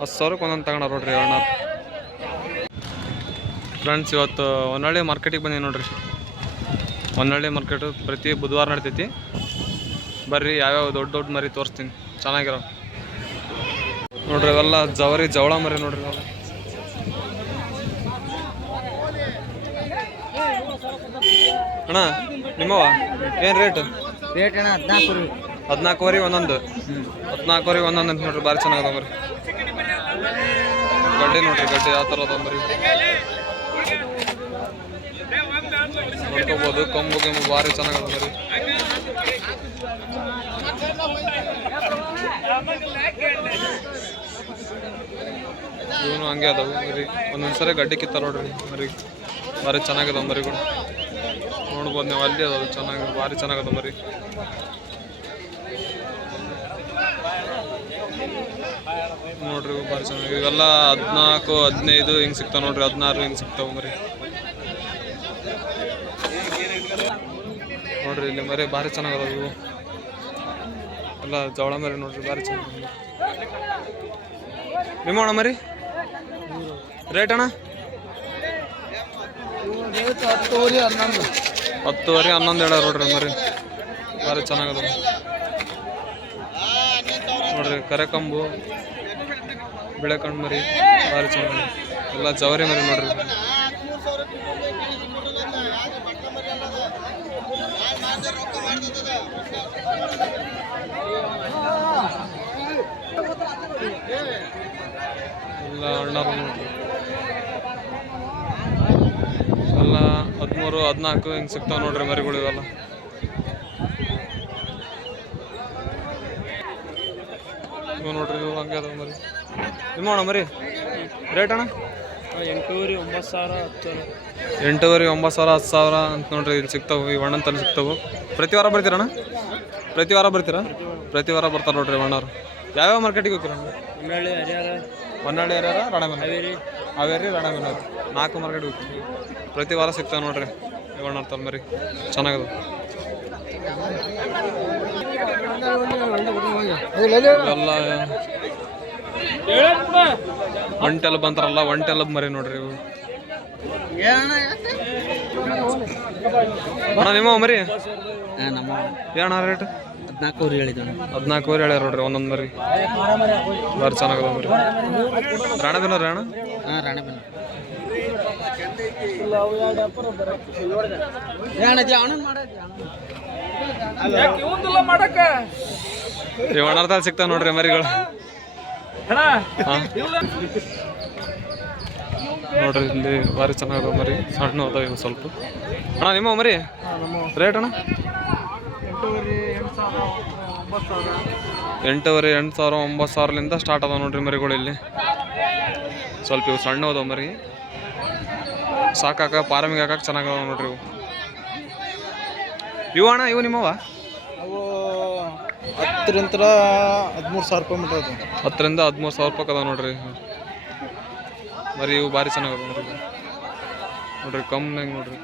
10,000ಕ್ಕೆ ಒಂದೊಂದು ತಗೊಂಡಾರ ನೋಡ್ರಿ ಅಣ್ಣ. ಫ್ರೆಂಡ್ಸ್, ಇವತ್ತು ಹೊನ್ನಳ್ಳಿ ಮಾರ್ಕೆಟಿಗೆ ಬಂದೀನಿ ನೋಡ್ರಿ. ಹೊನ್ನಳ್ಳಿ ಮಾರ್ಕೆಟು ಪ್ರತಿ ಬುಧವಾರ ನಡ್ತೈತಿ. ಬರ್ರಿ, ಯಾವ್ಯಾವ ದೊಡ್ಡ ದೊಡ್ಡ ಮರಿ ತೋರಿಸ್ತೀನಿ ಚೆನ್ನಾಗಿರೋ ನೋಡ್ರಿ. ಇವೆಲ್ಲ ಜವಳ ಮರಿ ನೋಡ್ರಿ. ಇವೆಲ್ಲ ಅಣ್ಣ ನಿಮ್ಮವ ಏನು ರೇಟ್ ಅಣ್ಣ? 14 ಒಂದೊಂದು. 14 ಒಂದೊಂದು ಅಂತ ನೋಡ್ರಿ. ಭಾರಿ ಚೆನ್ನಾಗದ ಮರಿ. ಗಡ್ಡೆ ನೋಡ್ರಿ, ಗಡ್ಡೆ ಯಾವ ಥರ ಅದ ಮರಿ ನೋಡ್ಕೋಬೋದು. ಕೊಂಬು ಭಾರಿ ಚೆನ್ನಾಗದ ಮರಿ. ಇವನು ಹಂಗೆ ಅದಾವು ಮರಿ. ಒಂದೊಂದ್ಸರಿ ಗಡ್ಡೆ ಕಿತ್ತ ನೋಡ್ರಿ ಮರಿ. ಭಾರಿ ಚೆನ್ನಾಗದ ಮರಿಗಳು ನೋಡ್ಬೋದು ನೀವು. ಅಲ್ಲಿ ಅದಾವ ಚೆನ್ನಾಗಿ, ಭಾರಿ ಚೆನ್ನಾಗದ ಮರಿ. ನೋಡ್ರಿ ಭಾರಿ ಚೆನ್ನಾಗಿ. ಇವೆಲ್ಲ 14, 15 ಹಿಂಗೆ ಸಿಗ್ತಾವೆ ನೋಡ್ರಿ. 16 ಹಿಂಗೆ ಸಿಗ್ತಾವೆ ಮರಿ ನೋಡ್ರಿ. ಇಲ್ಲಿ ಮರಿ ಭಾರಿ ಚೆನ್ನಾಗದಾವ. ಇವು ಎಲ್ಲ ಜವಳ ಮರಿ ನೋಡ್ರಿ, ಭಾರಿ ಚೆನ್ನಾಗಿ. ನಿಮ್ಮ ಅಣ್ಣ ಮರಿ ರೇಟ್ ಅಣ್ಣ? 10,000 11 ಹೇಳ ನೋಡ್ರಿ ಮರಿ. ಭಾರಿ ಚೆನ್ನಾಗದ ನೋಡ್ರಿ. ಕರೆಕಂಬು, ಬಿಳೆ ಕಣ್ಣು ಮರಿ ಭಾರಿ ಚೆನ್ನಾಗಿ. ಎಲ್ಲ ಜವರಿ ಮರಿ ನೋಡ್ರಿ. ಎಲ್ಲ ಅಣ್ಣರು ನೋಡ್ರಿ. ಎಲ್ಲ 13, 14 ಹಿಂಗೆ ಸಿಗ್ತಾವೆ ನೋಡ್ರಿ ಮರಿಗಳು. ಇವೆಲ್ಲ ಇವು ನೋಡ್ರಿ. ಇವು ಹಂಗೆ ಅದಾವ ಮರಿ. ನಿಮ್ಮ ಅಣ್ಣ ಮರಿ ರೇಟ್ ಅಣ್ಣ? 8,000, 9,000, 10,000. 8,000, 9,000, 10,000 ಅಂತ ನೋಡ್ರಿ. ಇಲ್ಲಿ ಸಿಗ್ತಾವೆ. ಈ ಅಣ್ಣನ ತಲೆ ಸಿಗ್ತಾವೆ. ಪ್ರತಿ ವಾರ ಬರ್ತೀರಣ್ಣ? ಪ್ರತಿ ವಾರ ಬರ್ತೀರಾ? ಪ್ರತಿ ವಾರ ಬರ್ತಾರೆ ನೋಡ್ರಿ ಅಣ್ಣವ್ರು. ಯಾವ್ಯಾವ ಮಾರ್ಕೆಟಿಗೆ ಹೋಗ್ತೀರ? ಹೊನ್ನಳ್ಳಿ, ಹರಿಹರ, ರಾಣೆಬೆನ್ನೂರು. ಹಾವೇರಿ, ರಾಣೆಬೆನ್ನೂರು 4 ಮಾರ್ಕೆಟ್ಗೆ ಹೋಗ್ತೀವಿ. ಪ್ರತಿ ವಾರ ಸಿಗ್ತಾವೆ ನೋಡ್ರಿ ಇವಣ್ಣ ತಲೆ ಮರಿ. ಚೆನ್ನಾಗದ. ಎಲ್ಲ ಒಂಟೆಲಬ್ ಅಂತಾರಲ್ಲ, ಒಂಟೆಲಬ್ ಮರಿ ನೋಡ್ರಿ ಇವು. ಅಣ್ಣ ನಿಮ್ಮ ಮರಿ ಏನ ರೇಟ್? 14,000 ಹೇಳಿದ್ದಾನೆ. 14,000 ಹೇಳ್ಯಾರ ನೋಡ್ರಿ ಒಂದೊಂದು ಮರಿ. ಭಾರಿ ಚೆನ್ನಾಗದ ಮರಿ. ರಾಣೆಬೆನ್ನೂರು ಅಣ್ಣ? ಹಾಂ, ರಾಣೆಬೆನ್ನೂರು. ಇವಣ್ಣರ್ದಲ್ಲಿ ಸಿಗ್ತಾವ ನೋಡ್ರಿ ಮರಿಗಳು. ನೋಡ್ರಿ ಇಲ್ಲಿ ಭಾರಿ ಚೆನ್ನಾಗದ ಮರಿ. ಸಣ್ಣ ಅದಾವ ಇವು ಸ್ವಲ್ಪ. ಅಣ್ಣ ನಿಮ್ಮ ಮರಿ ರೇಟ್ ಅಣ್ಣ? 8,000, 8,000, 9,000ಲಿಂದ ಸ್ಟಾರ್ಟ್ ಅದಾವ ನೋಡ್ರಿ ಮರಿಗಳು ಇಲ್ಲಿ. ಸ್ವಲ್ಪ ಇವು ಸಣ್ಣ ಅದಾವ ಮರಿ. ಸಾಕಾಕ, ಫಾರ್ಮಿಗೆ ಹಾಕಕ್ಕೆ ಚೆನ್ನಾಗದಾವ ನೋಡ್ರಿ ಇವು. ಇವು ಅಣ್ಣ ಇವು ನಿಮ್ಮವ? ಅವು 10ರಿಂದ 13,000 ರೂಪಾಯಿ ಮಟ್ಟ ಅದ. 10ರಿಂದ 13,000 ರೂಪಾಯಿ ಅದಾವ ನೋಡ್ರಿ ಮರಿ. ಇವು ಭಾರಿ ಚೆನ್ನಾಗದ ನೋಡ್ರಿ. ನೋಡ್ರಿ ಕಮ್ನಾಗ ನೋಡ್ರಿ.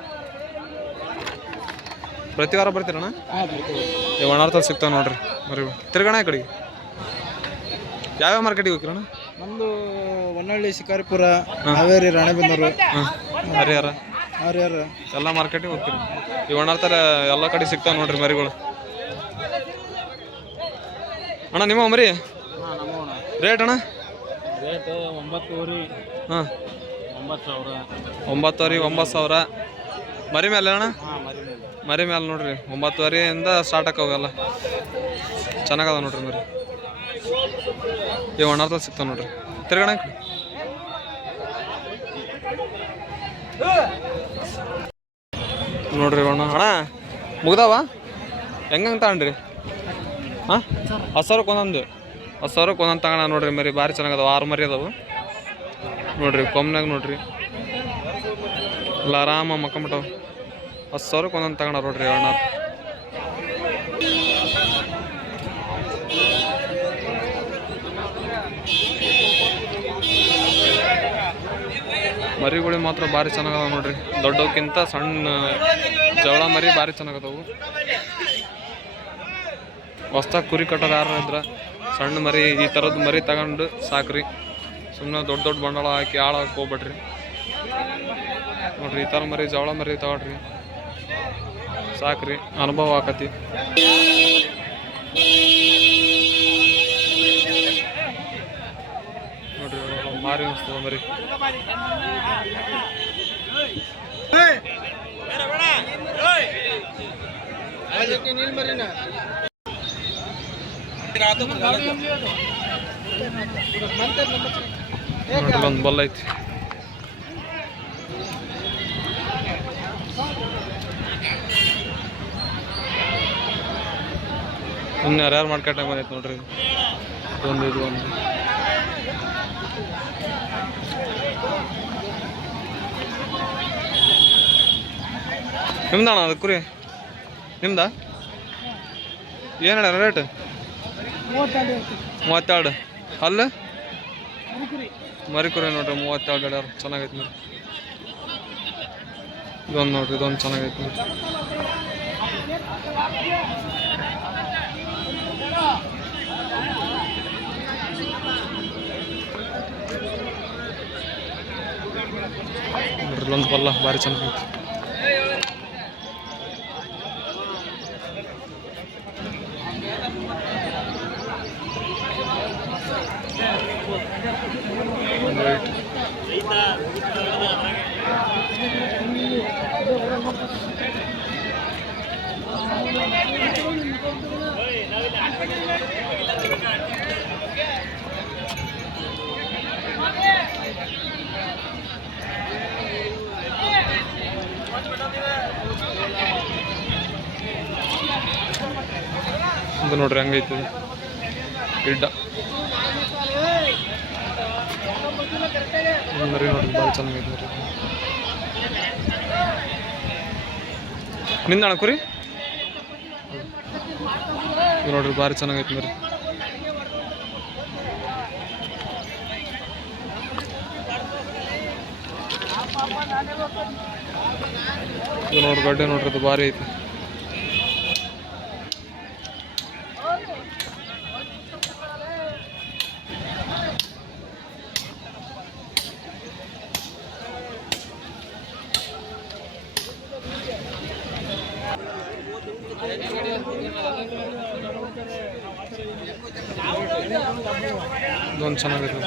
ಪ್ರತಿ ವಾರ ಬರ್ತೀರಣ್ಣ? ಇವು ಅಣ್ಣಾರ್ಥ ಸಿಗ್ತಾವೆ ನೋಡ್ರಿ ಮರಿ. ತಿರ್ಗಣ ಈ ಕಡೆಗೆ ಯಾವ್ಯಾವ ಮಾರ್ಕೆಟಿಗೆ ಹೋಗ್ತೀರಣ್ಣ? ನಮ್ಮದು ಹೊನ್ನಳ್ಳಿ, ಶಿಕಾರಿಪುರ, ಹಾವೇರಿ, ರಾಣೆಬೆನ್ನೂರು, ಹರಿಹರ ಎಲ್ಲ ಮಾರ್ಕೆಟಿಗೆ ಹೋಗ್ತೀರಿ. ಇವು ಅಣ್ಣಾರ್ಥ ಎಲ್ಲ ಕಡೆ ಸಿಗ್ತಾವೆ ನೋಡ್ರಿ ಮರಿಗಳು. ಅಣ್ಣ ನಿಮ್ಮ ಮರಿ ರೇಟ್ ಅಣ್ಣ? ರೇಟ್ 9,000. ಹಾಂ, 9,000. 9,000, 9,000 ಮರಿ ಮೇಲೆ ಅಣ್ಣ? ಮರಿ ಮೇಲೆ ನೋಡ್ರಿ. 9,000ಯಿಂದ ಸ್ಟಾರ್ಟ್ ಆಕವೆಲ್ಲ. ಚೆನ್ನಾಗದ ನೋಡ್ರಿ ಮರಿ. ಇವು ಅಣ್ಣಾರ್ಥ ಸಿಗ್ತಾವೆ ನೋಡ್ರಿ. ತಿರ್ಗಣ ನೋಡ್ರಿ ಅಣ್ಣ. ಅಣ್ಣ ಮುಗ್ದಾವ ಹೆಂಗೆ ತಗೊಂಡ್ರಿ? ಹಾಂ, 10,000ಕ್ಕೆ ಒಂದೊಂದು. 10,000ಕ್ಕೆ ಒಂದೊಂದು ತಗೋಣ ನೋಡ್ರಿ ಮರಿ. ಭಾರಿ ಚೆನ್ನಾಗದಾವ. 6 ಮರಿ ಅದಾವು ನೋಡ್ರಿ. ಕೊಮ್ನಾಗ ನೋಡ್ರಿ ಎಲ್ಲ ಆರಾಮ ಮಕ್ಕಂಬಿಟ್ಟವು. 10,000ಕ್ಕೆ ಒಂದೊಂದು ತಗೋಣ ನೋಡ್ರಿ ಅಣ್ಣ. ಮರಿಗಳು ಮಾತ್ರ ಭಾರಿ ಚೆನ್ನಾಗದಾವ ನೋಡ್ರಿ. ದೊಡ್ಡವಕ್ಕಿಂತ ಸಣ್ಣ ಜವಳ ಮರಿ ಭಾರಿ ಚೆನ್ನಾಗದವು. ಹೊಸ್ದಾಗಿ ಕುರಿ ಕಟ್ಟೋರು ಯಾರು ಇದ್ರೆ ಸಣ್ಣ ಮರಿ ಈ ಥರದ್ದು ಮರಿ ತಗೊಂಡು ಸಾಕ್ರಿ. ಸುಮ್ಮನೆ ದೊಡ್ಡ ದೊಡ್ಡ ಬಂಡವಾಳ ಹಾಕಿ ಹಾಳಾಗಿ ಹೋಗ್ಬೇಡ್ರಿ ನೋಡ್ರಿ. ಈ ಥರ ಮರಿ ಜವಳ ಮರಿ ತಗೊಳ್ರಿ, ಸಾಕ್ರಿ, ಅನುಭವ ಆಕತಿ. ನೋಡ್ರಿ ಮಾರಿ ಅನಿಸ್ತದ ಮರಿ. ನೋಡ್ರಿ ಒಂದು ಬಲ್ಲ ಐತಿ. ಸುಮ್ಮನೆ ಯಾರ್ಯಾರು ಮಾಡ್ಕೊಂಡಾಗ ಬಂದೈತೆ ನೋಡ್ರಿ. ಇದು ಒಂದು ನಿಮ್ದಣ್ಣ ಅದು ಕುರಿ ನಿಮ್ದಾ? ಏನು ಹೇಳ್ಯಾರ ರೇಟ್? 32. ಅಲ್ಲ ಮರಿ ಕುರಿ ನೋಡ್ರಿ 32 ಹೇಳ್ಯಾರ. ಚೆನ್ನಾಗೈತೆ ಮರಿ. ಇದೊಂದು ನೋಡ್ರಿ, ಇದೊಂದು ಚೆನ್ನಾಗೈತೆ ಮರಿ. ನೋಡ್ರಿ ಒಂದು ಪಲ್ಲ ಭಾರಿ ಚೆನ್ನಾಗೈತಿ. ಇದು ನೋಡ್ರಿ ಹಂಗೈತಿ ಗಿಡ್ಡ ಮರಿ ನೋಡ್ರಿ ಭಾಳ ಚೆನ್ನಾಗೈತಿ ಮರಿ. ನಿಂದಣ ಕುರಿ ಇದು ನೋಡ್ರಿ ಭಾರಿ ಚೆನ್ನಾಗೈತಿ ಮರಿ. ಇದು ನೋಡ್ರಿ ಗಡ್ಡೆ ನೋಡ್ರಿ, ಅದು ಭಾರಿ ಐತಿ. ಇದೊಂದು ಚೆನ್ನಾಗೈತೆ.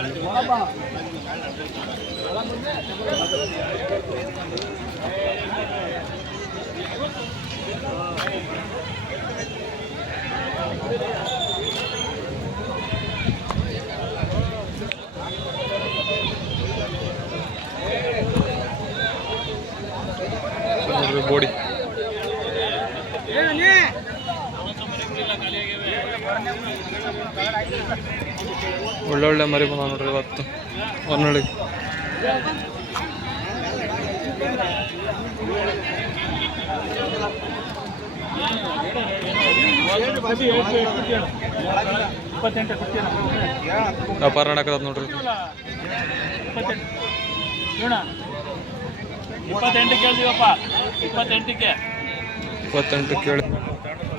ನೋಡ್ರಿ ಬೋಡಿ ಒಳ್ಳೊಳ್ಳೆ ಮರಿ ಬಂದ ನೋಡ್ರಿ ಇವತ್ತು ಹೊನ್ನಳಿಗೆ. ವ್ಯಾಪಾರ ಮಾಡಕದ ನೋಡ್ರಿ. 28 ಕೇಳಿ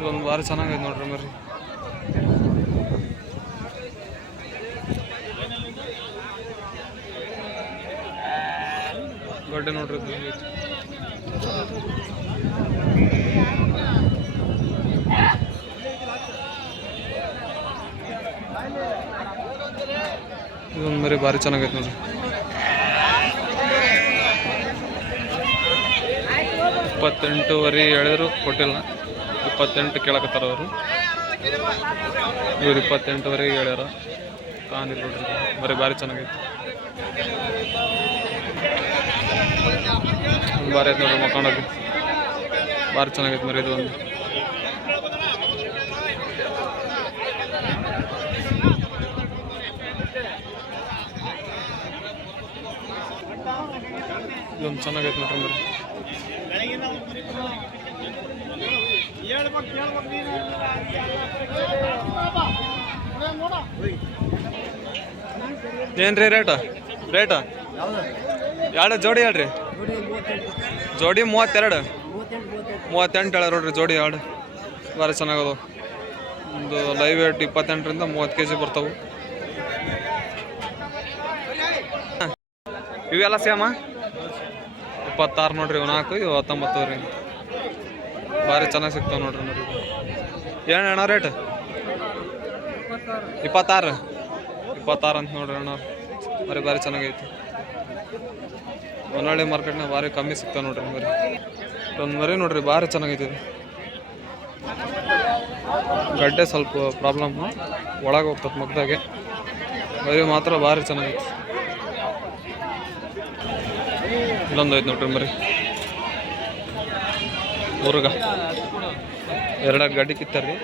ಒಂದು ವಾರ ಚೆನ್ನಾಗೈತೆ ನೋಡ್ರಿ ಮರಿ. ಗಡ್ಡೆ ನೋಡ್ರಿ ಇದೊಂದು ಮರಿ ಭಾರಿ ಚೆನ್ನಾಗೈತೆ ನೋಡ್ರಿ. 28 ಹೇಳಿದ್ರು ಕೊಟ್ಟಿಲ್ಲ, 28 ಕೇಳಕತ್ತಾರ ಅವರು. ಇವ್ರು 28 ಹೇಳ್ಯಾರ. ಕಾಣಿಲ್ಲ ನೋಡ್ರಿ ಮರಿ ಭಾರಿ ಚೆನ್ನಾಗೈತೆ. ಭಾರಿ ಐತೆ ನೋಡ್ರಿ ಮಕ್ಕೊಂಡೋಗಿ ಭಾರಿ ಚೆನ್ನಾಗೈತೆ ಮರಿ. ಇದು ಒಂದು ಇದೊಂದು ಚೆನ್ನಾಗೈತೆ ನೋಡ್ರಿ ಮರಿ. ಏನ್ರಿ ರೇಟ? ಎರಡು ಜೋಡಿ ಹೇಳ್ರಿ. ಜೋಡಿ 32, 38 ಹೇಳ ನೋಡ್ರಿ ಜೋಡಿ. ಎರಡು ಭಾರಿ ಚೆನ್ನಾಗದು. ಒಂದು ಲೈವ್ ವೇಟ್ 28ರಿಂದ 30 kg ಬರ್ತಾವೆ. ಇವೆಲ್ಲ ಸೇಮ 26 ನೋಡ್ರಿ ಇವು 4 ಇವು 19 ರೀ ಭಾರಿ ಚೆನ್ನಾಗಿ ಸಿಗ್ತಾವೆ ನೋಡ್ರಿ ನೋಡ್ರಿ ಏನು ಅಣ್ಣ ರೇಟ್ 26 ಅಂತ ನೋಡ್ರಿ ಅಣ್ಣ ಭಾರಿ ಚೆನ್ನಾಗೈತಿ ಹೊನ್ನಾಳಿ ಮಾರ್ಕೆಟ್ನಾಗ ಭಾರಿ ಕಮ್ಮಿ ಸಿಗ್ತಾವೆ ನೋಡ್ರಿ ಮರಿ ಒಂದು ಮರಿ ನೋಡ್ರಿ ಭಾರಿ ಚೆನ್ನಾಗೈತಿ ಇದು ಗಡ್ಡೆ ಸ್ವಲ್ಪ ಪ್ರಾಬ್ಲಮ್ ಒಳಗೆ ಹೋಗ್ತದೆ ಮಗ್ದಾಗೆ ಮರಿ ಮಾತ್ರ ಭಾರಿ ಚೆನ್ನಾಗೈತಿ ಇಲ್ಲೊಂದು ಐತೆ ನೋಡ್ರಿ ಮರಿ ಊರ್ಗ 2 ಗಡ್ಡಿ ಕಿತ್ತಾರ್ರಿ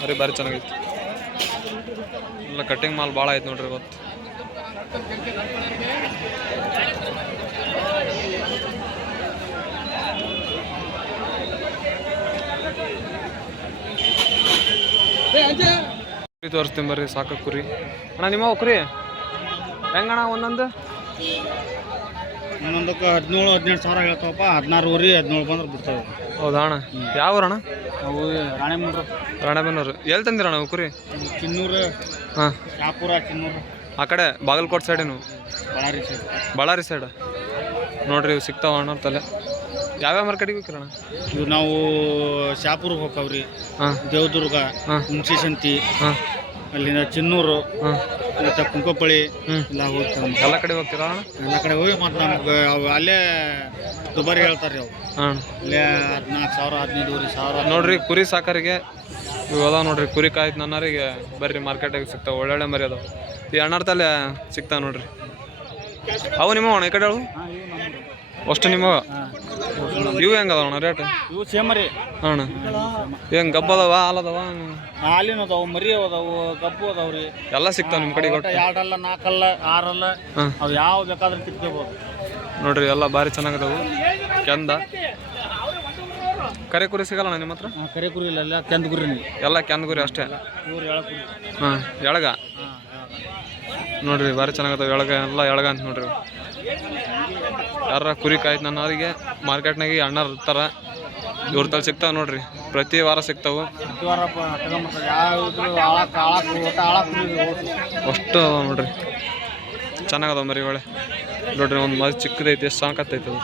ಮರಿ ಭಾರಿ ಚೆನ್ನಾಗೈತಿ ಎಲ್ಲ ಕಟ್ಟಿಂಗ್ ಮಾಲ್ ಭಾಳ ಐತೆ ನೋಡ್ರಿ ಇವತ್ತು ತೋರಿಸ್ತೀನಿ ಬರ್ರಿ ಸಾಕ ಕುರಿ ಅಣ್ಣ ನಿಮ್ಮ ಕುರಿ ಹೆಂಗಣ್ಣ ಒಂದೊಂದಕ್ಕೆ 17-18 ಸಾವಿರ ಹೇಳ್ತಾವಪ್ಪ 16 ಊರಿ 17 ಬಂದ್ರೆ ಬಿಡ್ತಾವೆ ಹೌದಾ ಅಣ್ಣ ಯಾವ ಊರಣ್ಣ ನಾವು ರಾಣೆಬೆನ್ನೂರು ಎಲ್ಲಿ ತಂದಿರಣ್ಣ ಅವು ಕುರಿ ಚಿನ್ನೂರು ಹಾಂ ಶಾಪುರ ಚಿನ್ನೂರು ಆ ಕಡೆ ಬಾಗಲಕೋಟೆ ಸೈಡೇನು ಬಳ್ಳಾರಿ ಸೈಡ್ ಬಳ್ಳಾರಿ ಸೈಡ್ ನೋಡ್ರಿ ಇವು ಸಿಗ್ತಾವ ಅಣ್ಣ ತಲೆ ಯಾವ್ಯಾವ ಮಾರ್ಕೆಟಿಗೆ ಹೋಗಿರಣ್ಣ ಇವು ನಾವು ಶಾಪುರ್ಗೆ ಹೋಗ್ತಾವ್ರಿ ಹಾಂ ದೇವದುರ್ಗ ಹುಣಸಿ ಸಂತಿ ಹಾಂ ಅಲ್ಲಿಂದ ಚಿನ್ನೂರು ಹಾಂ ಮತ್ತು ಕುಂಕಪಳ್ಳಿ ಎಲ್ಲ ಹೋಗ್ತಾವೆ ಎಲ್ಲ ಕಡೆ ಹೋಗ್ತೀರಾ ಅಣ್ಣ ಎಲ್ಲ ಕಡೆ ಹೋಗಿ ಮತ್ತು ನಮ್ಗೆ ಅವು ಅಲ್ಲೇ ದುಬಾರಿ ಹೇಳ್ತಾರೆ ರೀ ಅವು ಹಾಂ ಅಲ್ಲೇ 14,000 15,000 ನೋಡ್ರಿ ಕುರಿ ಸಾಕರಿಗೆ ಇವು ಅದಾವ ನೋಡ್ರಿ ಕುರಿ ಕಾಯ್ತು ನನ್ನರಿಗೆ ಬರ್ರಿ ಮಾರ್ಕೆಟಿಗೆ ಸಿಗ್ತಾವೆ ಒಳ್ಳೊಳ್ಳೆ ಮರಿ ಅದಾವ ಈ ಅಣ್ಣರ ತಲೆ ಸಿಗ್ತಾವೆ ನೋಡ್ರಿ ಅವು ನಿಮ್ಮ ಅಣ್ಣ ಈ ಕಡೆ ಅವು ಅಷ್ಟು ನಿಮ್ಮವ ಇವು ಹೆಂಗೆ ಅದಾವ ಅಣ್ಣ ರೇಟ್ ಇವು ಸೇಮ್ ರೀ ಅಣ್ಣ ಹೆಂಗೆ ಗಬ್ಬ ಅದಾವ ಹಾಲದವ ಹಾಲಿನ ಅದಾವು ಮರಿ ಅದಾವು ಕಬ್ಬು ಅದಾವು ರೀ ಎಲ್ಲ ಸಿಗ್ತಾವೆ ನಿಮ್ಮ ಕಡೆಗೆ ಒಟ್ಟು 2 ಅಲ್ಲ 4 ಅಲ್ಲ 6 ಅಲ್ಲ ಅವು ಯಾವ ಬೇಕಾದ್ರೆ ಕಿತ್ಕೋಬೋದು ನೋಡ್ರಿ ಎಲ್ಲ ಭಾರಿ ಚೆನ್ನಾಗದಾವು ಕೆಂದ ಕರೆ ಕುರಿ ಸಿಗಲ್ಲ ನಿಮ್ಮ ಹತ್ರ ಕರೆ ಕುರಿ ಇಲ್ಲ ಕೆಂದ ಕುರಿ ಎಲ್ಲ ಕೆಂದ ಕುರಿ ಅಷ್ಟೇ ಇವ್ರು ಎಳ ಕುರಿ ಹಾಂ ಎಳಗ ನೋಡ್ರಿ ಭಾರಿ ಚೆನ್ನಾಗದಾವ ಎಳಗ ಎಲ್ಲ ಎಳಗ ಅಂತ ನೋಡ್ರಿ ಯಾರ ಕುರಿ ಕಾಯ್ತು ನನ್ನವರಿಗೆ ಮಾರ್ಕೆಟ್ನಾಗ ಅಣ್ಣರು ಇರ್ತಾರ ಇವ್ರ ತಲೆ ಸಿಗ್ತಾವೆ ನೋಡ್ರಿ ಪ್ರತಿ ವಾರ ಸಿಗ್ತಾವೆ ಪ್ರತಿ ವಾರ ತಗೊಂಬರ್ತಾರೆ ಯಾವ ಅಷ್ಟು ಅದಾವ ನೋಡ್ರಿ ಚೆನ್ನಾಗದಾವ ಮರಿ ಒಳ್ಳೆ ನೋಡ್ರಿ ಒಂದು ಮರಿ ಚಿಕ್ಕದೈತಿ ಎಷ್ಟು ಸಾಕತ್ತೈತೆ ಅದು